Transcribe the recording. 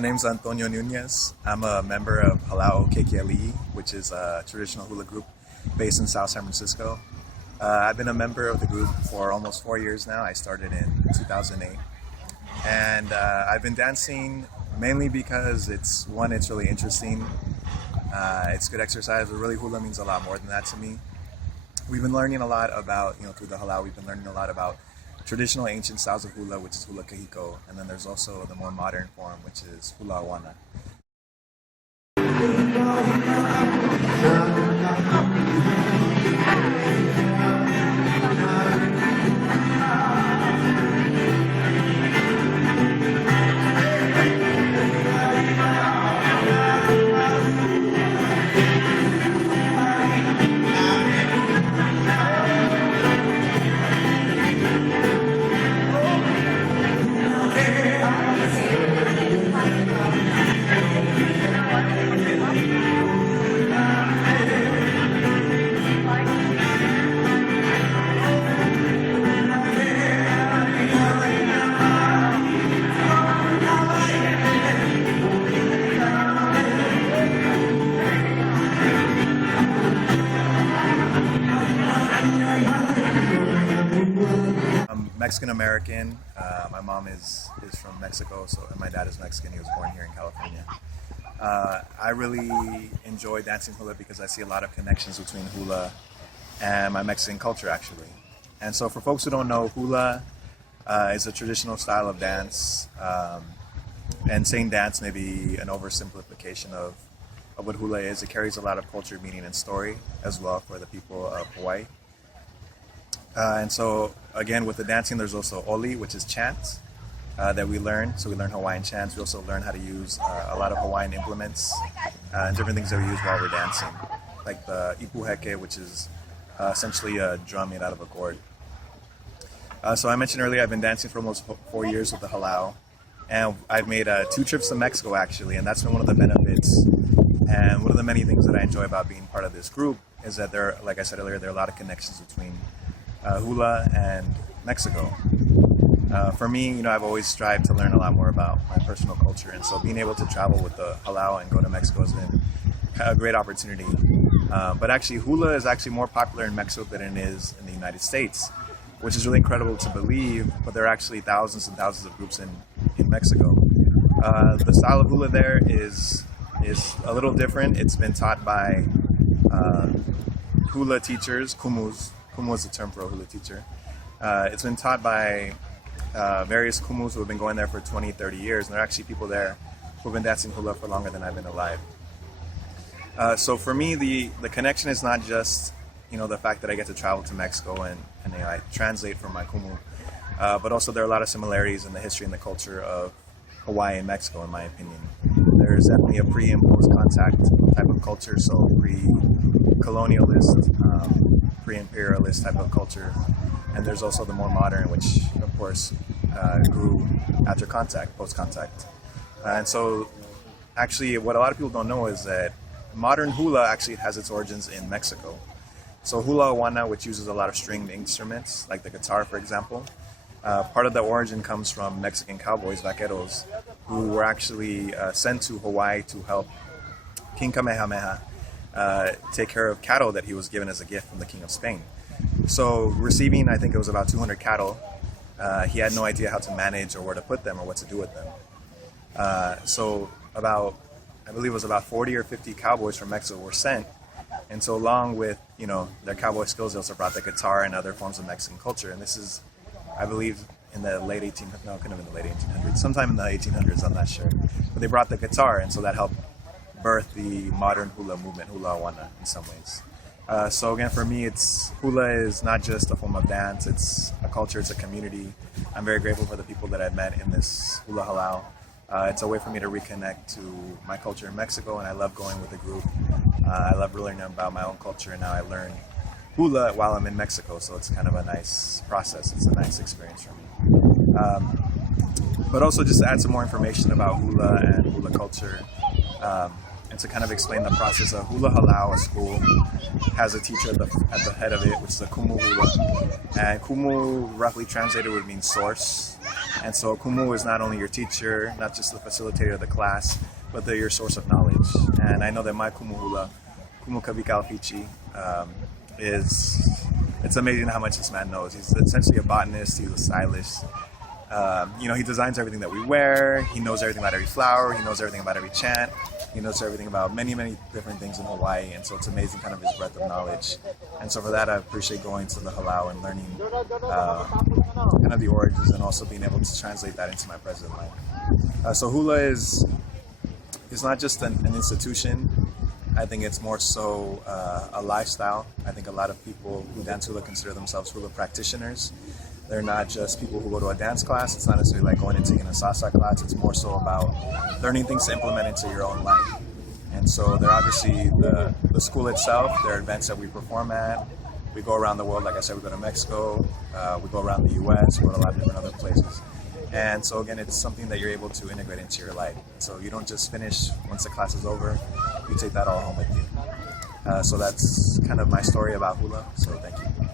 My name's Antonio Nunez. I'm a member of Halao KKLE, which is a traditional hula group based in South San Francisco. I've been a member of the group for almost 4 years now. I started in 2008. And I've been dancing mainly because it's really interesting. It's good exercise, but really hula means a lot more than that to me. We've been learning a lot about, through the halal, we've been learning a lot about traditional ancient styles of hula, which is hula kahiko, and then there's also the more modern form, which is hula awana. I'm Mexican American. My mom is from Mexico, and my dad is Mexican. He was born here in California. I really enjoy dancing hula because I see a lot of connections between hula and my Mexican culture, actually. And so for folks who don't know, hula is a traditional style of dance. And saying dance may be an oversimplification of what hula is. It carries a lot of culture, meaning, and story as well for the people of Hawaii. And so, again, with the dancing, there's also oli, which is chant that we learn. So we learn Hawaiian chants. We also learn how to use a lot of Hawaiian implements and different things that we use while we're dancing, like the ipuheke, which is essentially a drum made out of a gourd. So I mentioned earlier, I've been dancing for almost 4 years with the halal, and I've made 2 trips to Mexico, actually, and that's been one of the benefits. And one of the many things that I enjoy about being part of this group is that like I said earlier, there are a lot of connections between hula and Mexico. For me, I've always strived to learn a lot more about my personal culture, and so being able to travel with the halal and go to Mexico has been a great opportunity. But actually, hula is actually more popular in Mexico than it is in the United States, which is really incredible to believe, but there are actually thousands and thousands of groups in Mexico. The style of hula there is a little different. It's been taught by hula teachers, kumus. Kumu is the term for a hula teacher. It's been taught by various kumus who have been going there for 20, 30 years, and there are actually people there who have been dancing hula for longer than I've been alive. So for me, the connection is not just the fact that I get to travel to Mexico and I translate for my kumu, but also there are a lot of similarities in the history and the culture of Hawaii and Mexico, in my opinion. There's definitely a pre and post contact type of culture, so pre-colonialist, pre-imperialist type of culture, and there's also the more modern, which of course grew after contact, post-contact. And so actually what a lot of people don't know is that modern hula actually has its origins in Mexico. So hula awana, which uses a lot of stringed instruments, like the guitar, for example, part of the origin comes from Mexican cowboys, vaqueros, who were actually sent to Hawaii to help King Kamehameha take care of cattle that he was given as a gift from the King of Spain. So receiving, I think it was about 200 cattle, he had no idea how to manage or where to put them or what to do with them. So I believe it was about 40 or 50 cowboys from Mexico were sent. And so along with, their cowboy skills, they also brought the guitar and other forms of Mexican culture. And this is, I believe, in the late 1800s, sometime in the 1800s, I'm not sure. But they brought the guitar, and so that helped birth the modern hula movement, hula awana, in some ways. So again, for me, hula is not just a form of dance, it's a culture, it's a community. I'm very grateful for the people that I've met in this hula halal. It's a way for me to reconnect to my culture in Mexico, and I love going with the group. I love learning about my own culture, and now I learn hula while I'm in Mexico, so it's kind of a nice process. It's a nice experience for me. But also just to add some more information about hula and hula culture, and to kind of explain the process of hula halal, a school has a teacher at the head of it, which is a kumu hula. And kumu, roughly translated, would mean source. And so Kumu is not only your teacher, not just the facilitator of the class, but they're your source of knowledge. And I know that my Kumu Hula, Kumu Kavikalfichi, it's amazing how much this man knows. He's essentially a botanist, he's a stylist. He designs everything that we wear, he knows everything about every flower, he knows everything about every chant, he knows everything about many, many different things in Hawaii, and so it's amazing kind of his breadth of knowledge. And so for that, I appreciate going to the halau and learning kind of the origins and also being able to translate that into my present life. So Hula is not just an institution. I think it's more so a lifestyle. I think a lot of people who dance Hula consider themselves Hula practitioners. They're not just people who go to a dance class. It's not necessarily like going and taking a salsa class. It's more so about learning things to implement into your own life. And so they're obviously the school itself. There are events that we perform at. We go around the world. Like I said, we go to Mexico. We go around the U.S. We go to a lot of different other places. And so again, it's something that you're able to integrate into your life. So you don't just finish once the class is over. You take that all home with you. So that's kind of my story about Hula. So thank you.